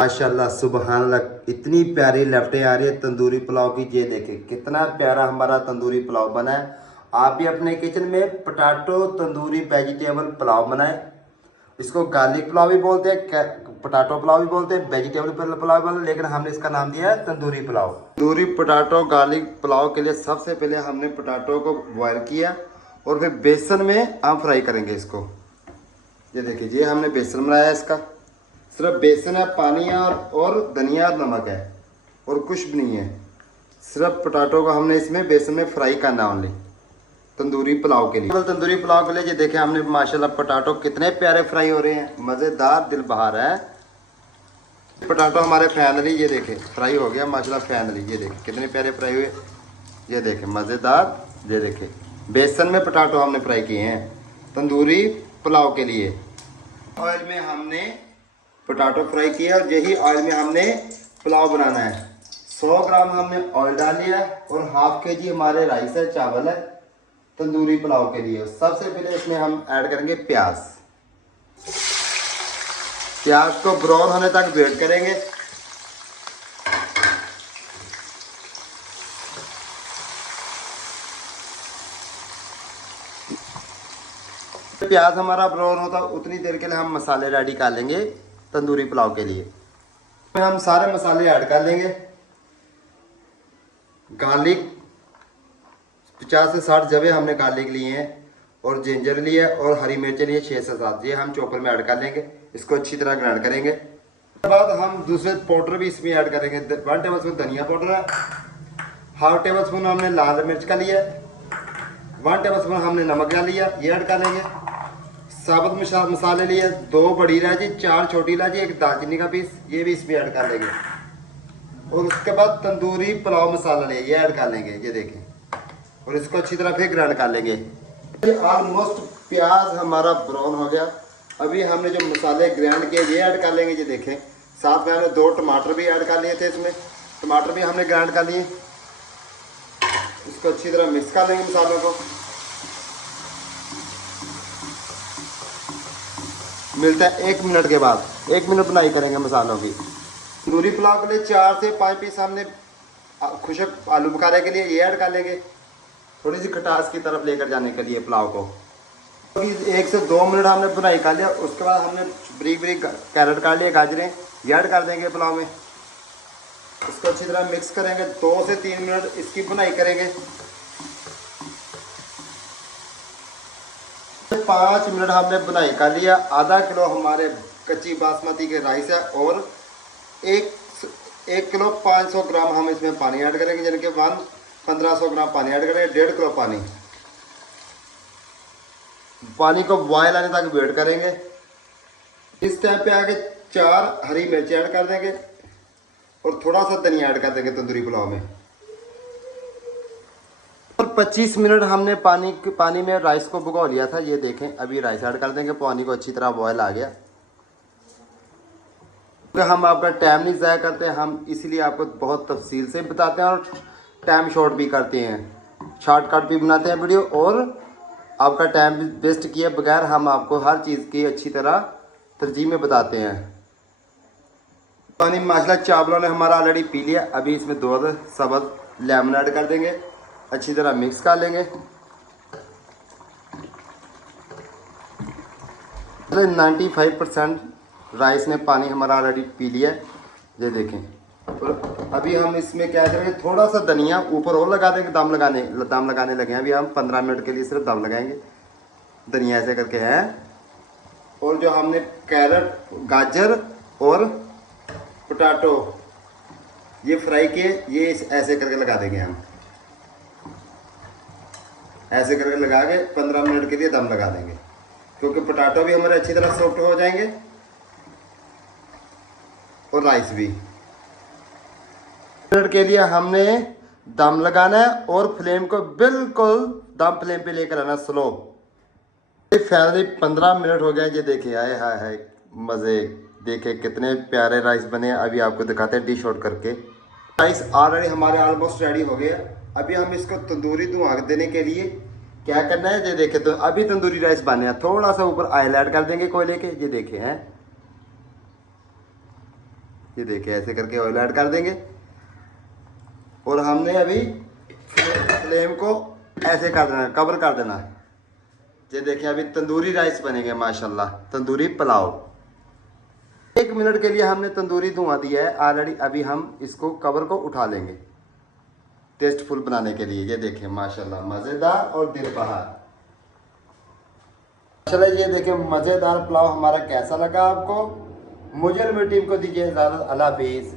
माशाल्लाह सुबहान अल्लाह, इतनी प्यारी लपटें आ रही है तंदूरी पुलाव की। ये देखें कितना प्यारा हमारा तंदूरी पुलाव बना है। आप भी अपने किचन में पोटैटो तंदूरी वेजिटेबल पुलाव बनाएं। इसको गार्लिक पुलाव भी बोलते हैं, पोटैटो पुलाव भी बोलते हैं, वेजिटेबल पुलाव भी बोलते हैं, लेकिन हमने इसका नाम दिया है तंदूरी पुलाव। तंदूरी पोटैटो गार्लिक पुलाव के लिए सबसे पहले हमने पोटैटो को बॉयल किया और फिर बेसन में हम फ्राई करेंगे इसको। ये देखिए, ये हमने बेसन बनाया इसका, सिर्फ बेसन है, पानी है और धनिया और नमक है और कुछ भी नहीं है। सिर्फ पोटैटो को हमने इसमें बेसन में फ्राई करना ओनली तंदूरी पुलाव के लिए। तंदूरी पुलाव के लिए ये देखें हमने माशाल्लाह पोटैटो कितने प्यारे फ्राई हो रहे हैं, मज़ेदार दिल बहार है। पोटैटो हमारे फाइनली ये देखें फ्राई हो गया माशाल्लाह फाइनली। ये देखें कितने प्यारे फ्राई हुए, ये देखें मज़ेदार। ये देखें बेसन में पोटैटो हमने फ्राई किए हैं तंदूरी पुलाव के लिए। ऑयल में हमने पोटैटो फ्राई किया और यही ऑयल में हमने पुलाव बनाना है। 100 ग्राम हमने ऑयल डाल लिया और हाफ के जी हमारे राइस है, चावल है तंदूरी पुलाव के लिए। सबसे पहले इसमें हम ऐड करेंगे प्याज। प्याज को ब्राउन होने तक वेट करेंगे। प्याज हमारा ब्राउन होता उतनी देर के लिए हम मसाले रेडी कर लेंगे तंदूरी पुलाव के लिए। हम सारे मसाले ऐड कर लेंगे। गार्लिक 50 से 60 जवे हमने गार्लिक लिए हैं और जिंजर लिया और हरी मिर्च लिए 6 से 7, ये हम चॉपर में ऐड कर लेंगे। इसको अच्छी तरह ग्राइंड करेंगे। उसके बाद हम दूसरे पाउडर भी इसमें ऐड करेंगे। 1 टेबल स्पून धनिया पाउडर है, हाफ टेबल स्पून हमने लाल मिर्च का लिया, 1 टेबल स्पून हमने नमक का लिया, ये ऐड कर लेंगे। साबुत मसाले लिए 2 बड़ी इलायची, 4 छोटी इलायची, 1 दालचीनी का पीस, ये भी इसमें ऐड कर लेंगे। और उसके बाद तंदूरी पुलाव मसाला लिए, ये ऐड कर लेंगे। ये देखें और इसको अच्छी तरह फिर ग्राइंड कर लेंगे। ऑलमोस्ट प्याज हमारा ब्राउन हो गया। अभी हमने जो मसाले ग्राइंड किए ये ऐड कर लेंगे। ये देखें साथ में हमने 2 टमाटर भी ऐड कर लिए थे, इसमें टमाटर भी हमने ग्राइंड कर लिए। इसको अच्छी तरह मिक्स कर लेंगे मसालों को। मिलता है 1 मिनट के बाद, 1 मिनट बनाई करेंगे मसालों की। तंदूरी पुलाव के लिए 4 से 5 पीस हमने खुशक आलू बुखारे के लिए ये ऐड कर लेंगे, थोड़ी सी खटास की तरफ लेकर जाने के लिए पुलाव को। 1 से 2 मिनट हमने बुनाई कर लिया। उसके बाद हमने ब्रीक ब्रीक कैरेट काट लिए, गाजरें ये ऐड कर देंगे पुलाव में। इसको अच्छी तरह मिक्स करेंगे। 2 से 3 मिनट इसकी बुनाई करेंगे। 5 मिनट हमने बुनाई कर लिया। आधा किलो हमारे कच्ची बासमती के राइस है और 1 किलो 500 ग्राम हम इसमें पानी ऐड करेंगे, यानी कि 1500 ग्राम पानी ऐड करेंगे, 1.5 किलो पानी। पानी को बॉयल आने तक वेट करेंगे। इस टाइम पे आके 4 हरी मिर्ची ऐड कर देंगे और थोड़ा सा धनिया ऐड कर देंगे तंदूरी पुलाव में। और 25 मिनट हमने पानी में राइस को भिगो लिया था। ये देखें अभी राइस ऐड कर देंगे। पानी को अच्छी तरह बॉयल आ गया। तो हम आपका टाइम नहीं ज़ाया करते, हम इसलिए आपको बहुत तफसील से बताते हैं और टाइम शॉर्ट भी करते हैं, शॉर्टकट भी बनाते हैं वीडियो, और आपका टाइम वेस्ट किए बगैर हम आपको हर चीज़ की अच्छी तरह तरजीह में बताते हैं। पानी माशाल्लाह चावलों ने हमारा ऑलरेडी पी लिया। अभी इसमें 2 सबज लेमन ऐड कर देंगे, अच्छी तरह मिक्स कर लेंगे। 95% राइस ने पानी हमारा ऑलरेडी पी लिया। ये देखें। और अभी हम इसमें क्या करेंगे, थोड़ा सा धनिया ऊपर और लगा देंगे। दम लगाने लगे हैं। अभी हम 15 मिनट के लिए सिर्फ दम लगाएंगे, धनिया ऐसे करके है। और जो हमने कैरेट, गाजर और पोटैटो ये फ्राई किए, ये ऐसे करके लगा देंगे। हम ऐसे करके लगा के 15 मिनट के लिए दम लगा देंगे, क्योंकि पोटैटो भी हमारे अच्छी तरह सॉफ्ट हो जाएंगे और राइस भी। मिनट के लिए हमने दम लगाना है और फ्लेम को बिल्कुल दम फ्लेम पे लेकर आना, स्लो। फाइनली 15 मिनट हो गए। ये देखिए, आए हाय हाय मज़े, देखे कितने प्यारे राइस बने। अभी आपको दिखाते हैं डिश आउट करके। राइस ऑलरेडी हमारे ऑलमोस्ट रेडी हो गया। अभी हम इसको तंदूरी धुआं देने के लिए क्या करना है, ये देखे। तो अभी तंदूरी राइस बने हैं, थोड़ा सा ऊपर ऑयल ऐड कर देंगे कोयले के। ये देखे हैं ये देखिए ऐसे करके ऑयल ऐड कर देंगे और हमने अभी फ्लेम को ऐसे कर देना, कवर कर देना। ये देखिए अभी तंदूरी राइस बनेंगे माशाल्लाह, तंदूरी पुलाव। 1 मिनट के लिए हमने तंदूरी धुआं दिया है ऑलरेडी। अभी हम इसको कवर को उठा लेंगे टेस्टफुल बनाने के लिए। ये देखिए माशाल्लाह मज़ेदार और दिल बहार। चलो ये देखिए मज़ेदार पुलाव हमारा कैसा लगा आपको। मुझे और मेरी टीम को दीजिए इजाज़त। अल्लाह हाफिज़।